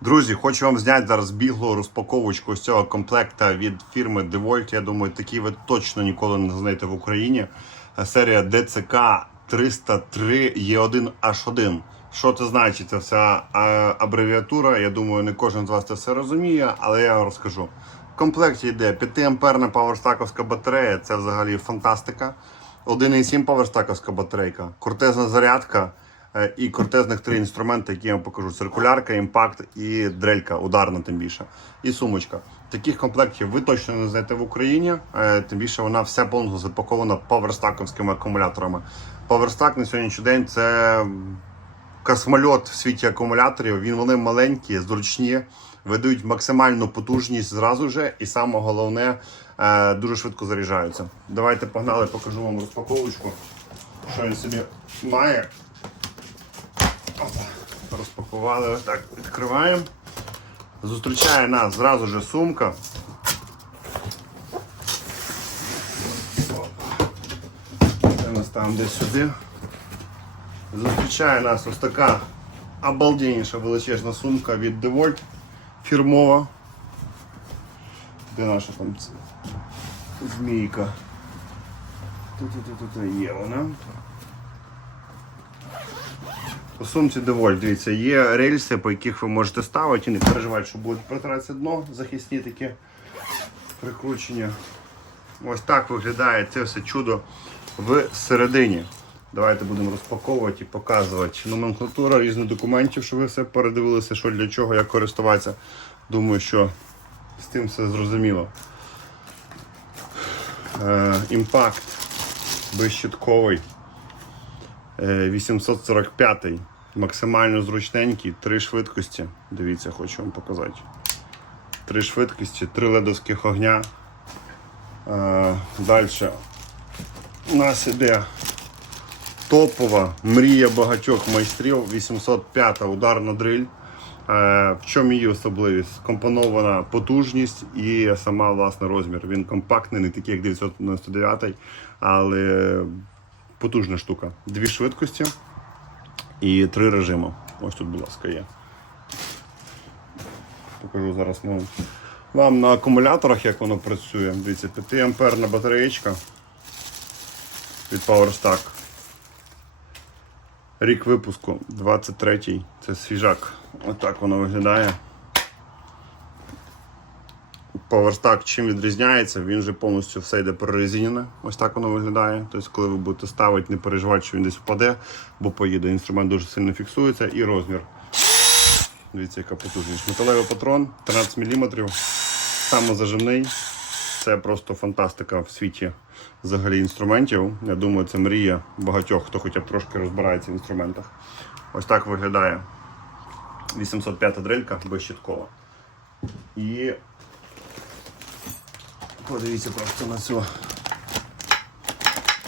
Друзі, хочу вам зняти зараз біглу розпаковочку з цього комплекта від фірми DeWalt. Я думаю, такі ви точно ніколи не знаєте в Україні. Серія DCK 303 E1H1. Що це значить? Це вся е, абревіатура. Я думаю, не кожен з вас це все розуміє, але я вам розкажу. В комплекті йде 5-амперна паверстаковська батарея, це взагалі фантастика. 1,7 паверстаковська батарейка, крутезна зарядка е, і крутезних три інструменти, які я вам покажу: циркулярка, імпакт і дрелька, ударна тим більше. І сумочка. Таких комплектів ви точно не знаєте в Україні. е, Тим більше вона вся повністю запакована паверстаковськими акумуляторами. Паверстак на сьогоднішній день це космольот в світі акумуляторів. Він вони маленькі, зручні, видають максимальну потужність зразу же, і саме головне е, дуже швидко заряджаються. Давайте погнали, покажу вам розпаковочку, що він собі має. Ось так відкриваємо. Зустрічає нас зразу же сумка. Це нас там десь сюди. Зустрічає нас ось така обалденніша величезна сумка від DeWalt фірмова. Де наша там змійка? Тут є вона. У сумці DeWalt, дивіться, є рельси, по яких ви можете ставити і не переживати, що буде протиратися дно, захисні такі прикручення. Ось так виглядає це все чудо всередині. Давайте будемо розпаковувати і показувати. Номенклатура різних документів, щоб ви все передивилися, що для чого, як користуватися. Думаю, що з тим все зрозуміло. Е, імпакт безщитковий. Е, 845 максимально зручненький, три швидкості. Дивіться, хочу вам показати. Три швидкості, три ледовських огня. Е, Далі у нас іде топова мрія багатьох майстрів 805 ударна дриль. Е, В чому її особливість? Компонована потужність і сама власне розмір. Він компактний, не такий, як 999, але потужна штука. Дві швидкості і три режими. Ось тут, будь ласка, є. Покажу зараз ну, вам на акумуляторах, як воно працює. Дивіться, 5 амперна батареєчка від PowerStack. Рік випуску 23-й. Це свіжак. Отак воно виглядає. PowerStack чим відрізняється, він же повністю все йде прорезинене. Ось так воно виглядає. Тобто, коли ви будете ставити, не переживати, що він десь впаде, бо поїде. Інструмент дуже сильно фіксується і розмір. Дивіться, яка потужність. Металевий патрон 13 мм. Самозажимний. Це просто фантастика в світі взагалі інструментів. Я думаю, це мрія багатьох, хто хоча б трошки розбирається в інструментах. Ось так виглядає 805 дрелька безщиткова. І подивіться просто на цю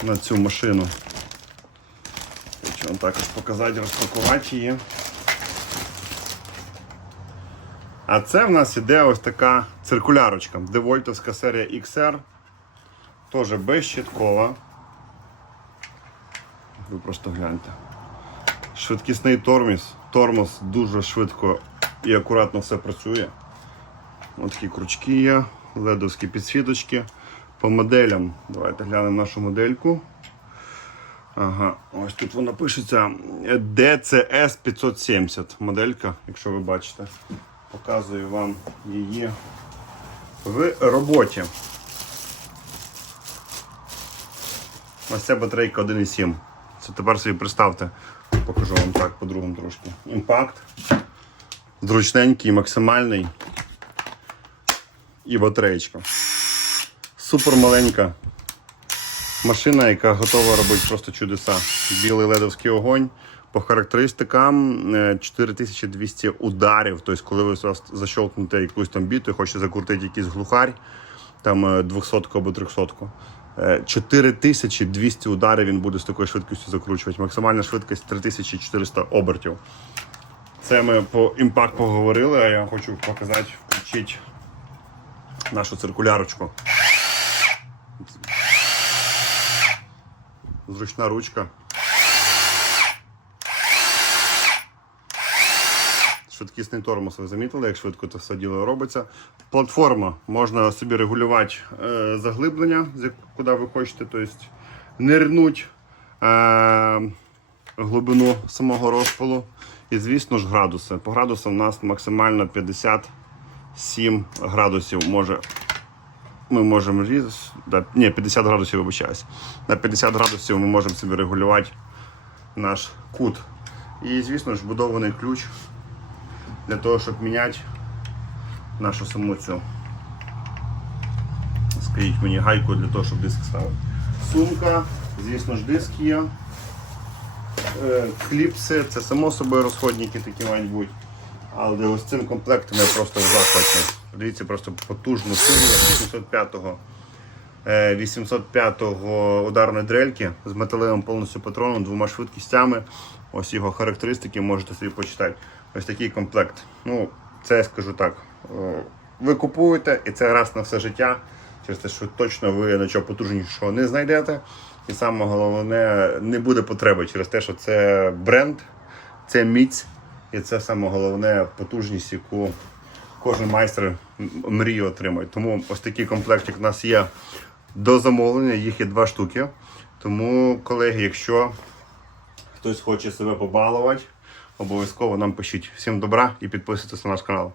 на цю машину. Хочу вам також показати, розпакувати її. А це в нас іде ось така циркулярочка. Девольтовська серія XR. Теж безщиткова. Ви просто гляньте. Швидкісний тормоз. Тормоз дуже швидко і акуратно все працює. Ось такі крючки є, ледовські підсвіточки. По моделям. Давайте глянемо нашу модельку. Ага, ось тут воно пишеться DCS 570 моделька, якщо ви бачите. Показую вам її в роботі. Ось ця батарейка 1,7. Це тепер собі представте. Покажу вам так по-другому трошки. Імпакт. Зручненький, максимальний. І батареєчка. Супер маленька машина, яка готова робити просто чудеса. Білий ледовський огонь. По характеристикам е, 4200 ударів. Тобто, коли ви зараз защолкнете якусь там біту і хочете закрутити якийсь глухарь, там 200 або 300. е, 4200 ударів він буде з такою швидкістю закручувати. Максимальна швидкість 3400 обертів. Це ми по імпакт поговорили, а я хочу показати, включити нашу циркулярочку. Зручна ручка. швидкісний тормоз, ви замітили, як швидко це все діло робиться. Платформа можна собі регулювати е, заглиблення, куди ви хочете, тобто нирнуть е, глибину самого розпилу. І, звісно ж, градуси. По градусам у нас максимально 57 градусів може ми можемо. Да, ні, 50 градусів вибачаюсь. На 50 градусів ми можемо собі регулювати наш кут. І, звісно ж, вбудований ключ для того, щоб міняти нашу саму цю. Скажіть мені гайку для того, щоб диск ставити. Сумка, звісно ж, диск є. Е, Кліпси, це само собою розходники такі мають бути. Але ось цим комплектом я просто в захваті. Дивіться, просто потужну силу 805-го. е, 805-го ударної дрельки з металевим повністю патроном, двома швидкістями. Ось його характеристики можете собі почитати. Ось такий комплект. Ну, це я скажу так. е, Ви купуєте і це раз на все життя. Через те, що точно ви нічого потужнішого не знайдете. І саме головне, не буде потреби через те, що це бренд, це міць, і це саме головне потужність, яку кожен майстер мріє отримати. Тому ось такий комплектик у нас є до замовлення, їх є два штуки. Тому, колеги, якщо хтось хоче себе побалувати, обов'язково нам пишіть. Всім добра і підписуйтесь на наш канал.